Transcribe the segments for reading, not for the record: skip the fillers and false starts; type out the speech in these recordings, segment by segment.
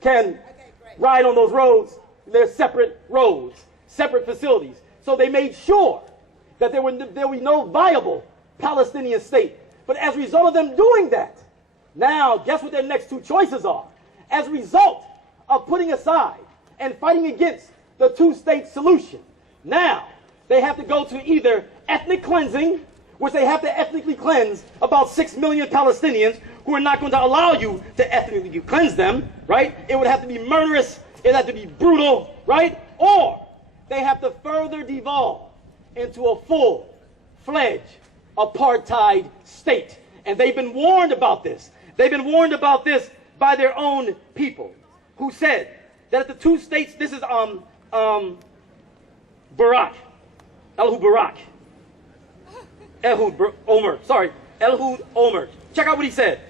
can ride on those roads. They're separate roads, separate facilities. So they made sure that there would be no viable Palestinian state. But as a result of them doing that, now guess what their next two choices are? As a result of putting aside and fighting against the two-state solution, now they have to go to either ethnic cleansing, which they have to ethnically cleanse about 6 million Palestinians who are not going to allow you to ethnically cleanse them, right? It would have to be murderous, it would have to be brutal, right? Or they have to further devolve into a full-fledged apartheid state. And they've been warned about this. They've been warned about this by their own people, who said that if the two states, this is Ehud Barak, Ehud Olmert. Check out what he said.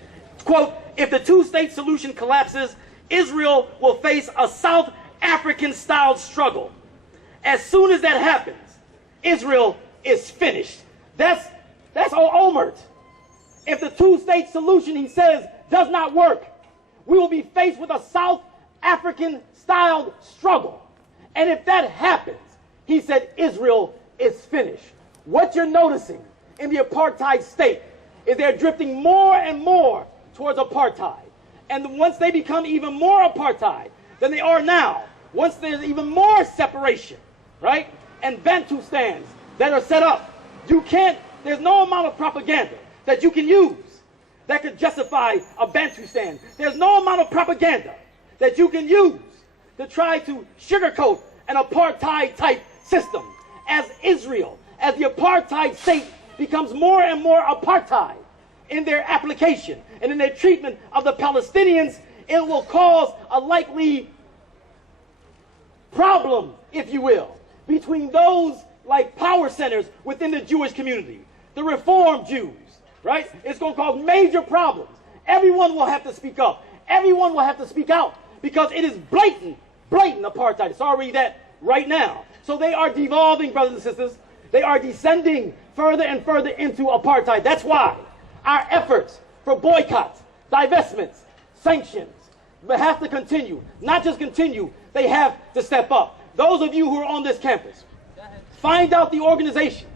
Quote, if the two-state solution collapses, Israel will face a South African-style struggle. As soon as that happens, Israel is finished. That's Olmert. If the two-state solution, he says, does not work, we will be faced with a South African-style struggle. And if that happens, he said, Israel is finished. What you're noticing in the apartheid state is they're drifting more and more towards apartheid. And once they become even more apartheid than they are now, once there's even more separation, right, and Bantu stands that are set up, there's no amount of propaganda that you can use that could justify a Bantu stand. There's no amount of propaganda that you can use to try to sugarcoat an apartheid-type system. As Israel, as the apartheid state becomes more and more apartheid in their application and in their treatment of the Palestinians, it will cause a likely problem, if you will, between those like power centers within the Jewish community, the Reform Jews, right? It's going to cause major problems. Everyone will have to speak up. Everyone will have to speak out because it is blatant apartheid. It's already that right now. So they are devolving, brothers and sisters. They are descending further and further into apartheid. That's why our efforts for boycotts, divestments, sanctions have to continue. Not just continue, they have to step up. Those of you who are on this campus, find out the organizations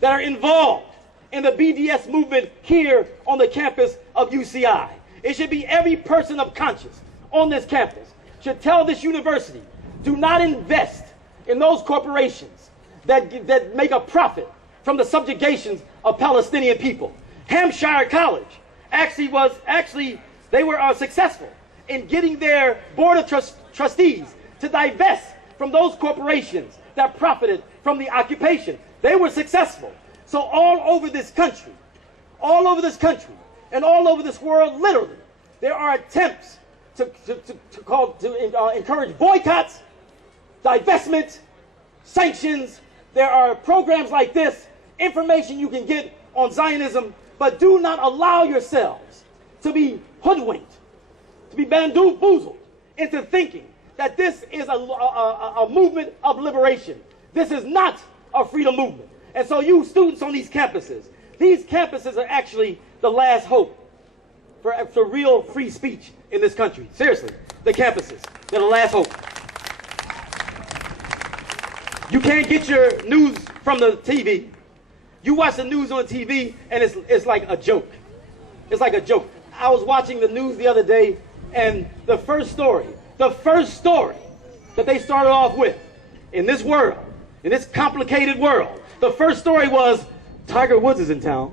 that are involved in the BDS movement here on the campus of UCI. It should be every person of conscience on this campus should tell this university, do not invest in those corporations that make a profit from the subjugations of Palestinian people. Hampshire College they were successful in getting their board of trustees to divest from those corporations that profited from the occupation. They were successful. So all over this country, and all over this world, literally, there are attempts to encourage boycotts, divestment, sanctions. There are programs like this, information you can get on Zionism, but do not allow yourselves to be hoodwinked, to be bamboozled into thinking that this is a movement of liberation. This is not a freedom movement. And so you students on these campuses are actually the last hope for real free speech in this country. Seriously, the campuses, they're the last hope. You can't get your news from the TV. You watch the news on TV and it's like a joke. It's like a joke. I was watching the news the other day and the first story that they started off with in this world, in this complicated world, the first story was Tiger Woods is in town.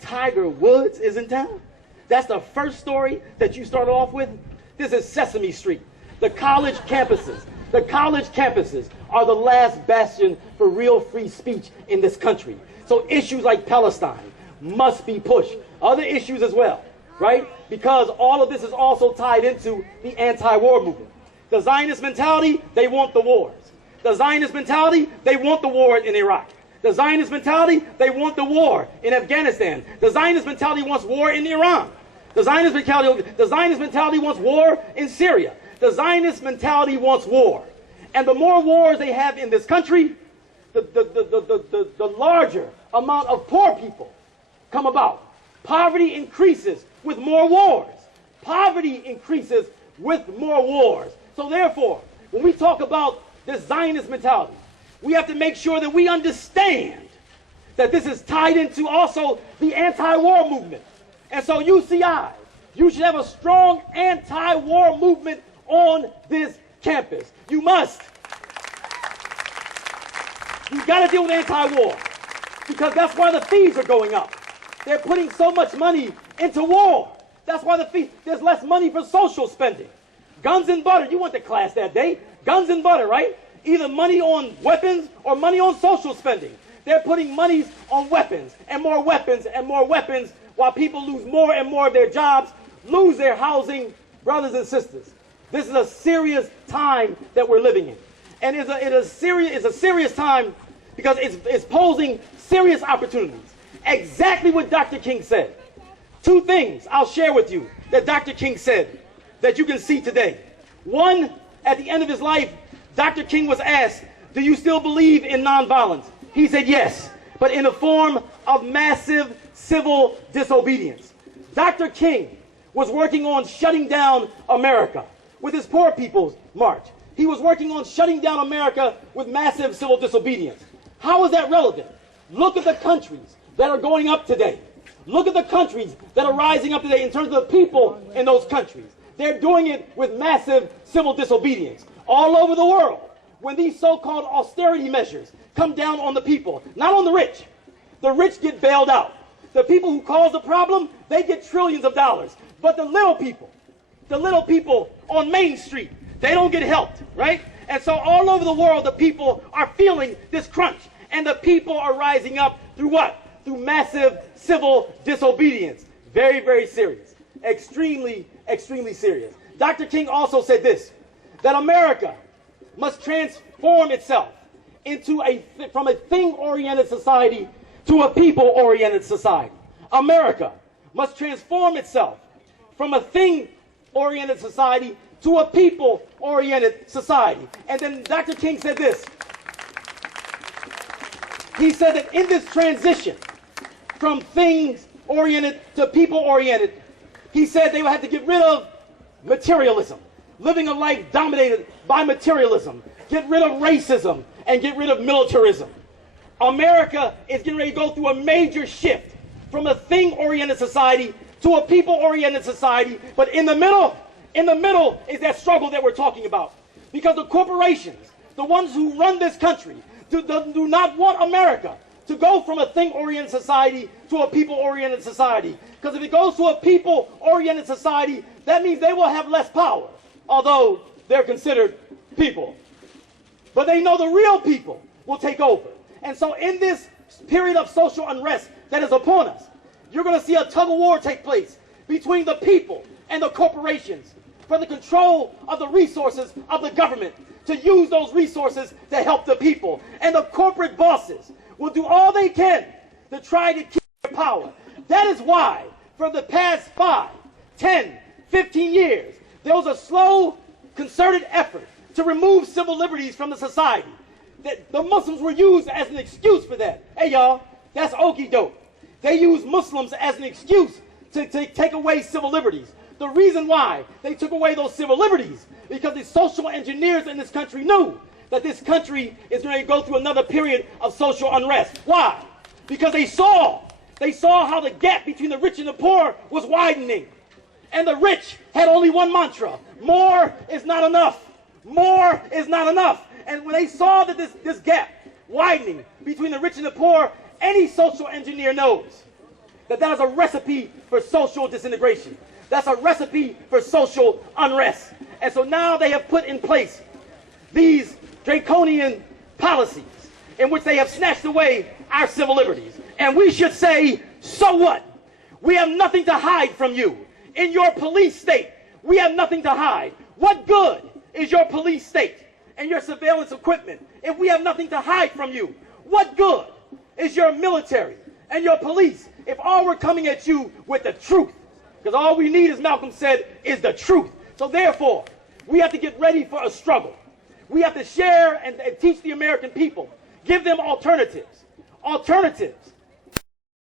Tiger Woods is in town? That's the first story that you started off with? This is Sesame Street. The college campuses are the last bastion for real free speech in this country. So issues like Palestine must be pushed. Other issues as well, right? Because all of this is also tied into the anti-war movement. The Zionist mentality, they want the wars. The Zionist mentality, they want the war in Iraq. The Zionist mentality, they want the war in Afghanistan. The Zionist mentality wants war in Iran. The Zionist mentality wants war in Syria. The Zionist mentality wants war. And the more wars they have in this country, the larger amount of poor people come about. Poverty increases with more wars. Poverty increases with more wars. So therefore, when we talk about this Zionist mentality, we have to make sure that we understand that this is tied into also the anti-war movement. And so UCI, you should have a strong anti-war movement on this campus. You must. You've got to deal with anti-war, because that's why the fees are going up. They're putting so much money into war. That's why there's less money for social spending. Guns and butter, you went to class that day. Guns and butter, right? Either money on weapons or money on social spending. They're putting monies on weapons and more weapons and more weapons, while people lose more and more of their jobs, lose their housing. Brothers and sisters, this is a serious time that we're living in. And it's a serious time because it's posing serious opportunities. Exactly what Dr. King said. Two things I'll share with you that Dr. King said that you can see today. One, at the end of his life, Dr. King was asked, do you still believe in nonviolence? He said yes, but in the form of massive civil disobedience. Dr. King was working on shutting down America with his Poor People's March. He was working on shutting down America with massive civil disobedience. How is that relevant? Look at the countries that are going up today. Look at the countries that are rising up today in terms of the people in those countries. They're doing it with massive civil disobedience. All over the world, when these so-called austerity measures come down on the people, not on the rich get bailed out. The people who cause the problem, they get trillions of dollars. But the little people on Main Street, they don't get helped, right? And so all over the world, the people are feeling this crunch. And the people are rising up through what? Through massive civil disobedience. Very, very serious. Extremely, extremely serious. Dr. King also said this, that America must transform itself from a thing-oriented society to a people-oriented society. America must transform itself from a thing-oriented society to a people-oriented society. And then Dr. King said this. He said that in this transition from things-oriented to people-oriented, he said they would have to get rid of materialism, living a life dominated by materialism, get rid of racism, and get rid of militarism. America is getting ready to go through a major shift from a thing-oriented society to a people-oriented society, but in the middle is that struggle that we're talking about. Because the corporations, the ones who run this country, do not want America to go from a thing-oriented society to a people-oriented society. Because if it goes to a people-oriented society, that means they will have less power, although they're considered people. But they know the real people will take over. And so in this period of social unrest that is upon us, you're going to see a tug-of-war take place between the people and the corporations for the control of the resources of the government, to use those resources to help the people. And the corporate bosses will do all they can to try to keep their power. That is why, for the past 5, 10, 15 years, there was a slow, concerted effort to remove civil liberties from the society. The Muslims were used as an excuse for that. Hey, y'all, that's okie doke. They use Muslims as an excuse to take away civil liberties. The reason why they took away those civil liberties, because the social engineers in this country knew that this country is going to go through another period of social unrest. Why? Because they saw how the gap between the rich and the poor was widening. And the rich had only one mantra: more is not enough. More is not enough. And when they saw that this gap widening between the rich and the poor, any social engineer knows that that is a recipe for social disintegration. That's a recipe for social unrest. And so now they have put in place these draconian policies in which they have snatched away our civil liberties. And we should say, so what? We have nothing to hide from you. In your police state, we have nothing to hide. What good is your police state and your surveillance equipment if we have nothing to hide from you? What good is your military and your police if all we're coming at you with the truth? Because all we need, as Malcolm said, is the truth. So therefore, we have to get ready for a struggle. We have to share and teach the American people, give them alternatives. Alternatives